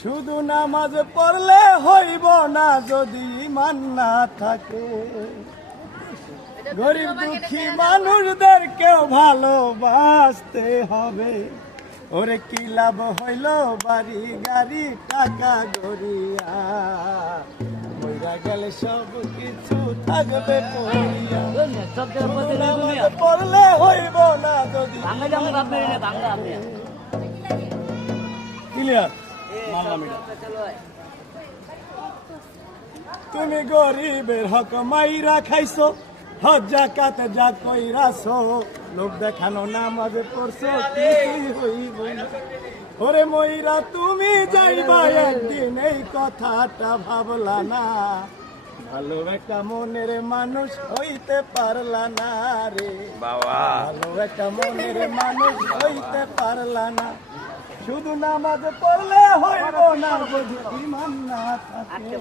শুধু নামাজ পড়লে হইব না যদি ঈমান না থাকে। গরিব দুঃখী মানুষদেরকেও ভালোবাসতে হবে। ওরে কি লাভ হইল বাড়ি গাড়ি টাকা গড়িয়া, মইরা গেলে সব কিছু থাকবে পড়িয়া। নামাজ পড়লে হইব না যদি ক্লিয়ার। তুমি গরিবের হক মাইরা খাইছো, হজ জাকাত যা কইরাছো, লোক দেখানো নামাজ পড়ছো কিছুই হইব না। ওরে মইরা তুমি যাইবা একদিন, এই কথাটা ভাবলা না। ভালো একটা মনের মানুষ হইতে পারলা না রে বাবা, ভালো একটা মনের মানুষ হইতে পারলা না। শুধু নামাজ পড়লে হইব না যদি ঈমান না থাকে।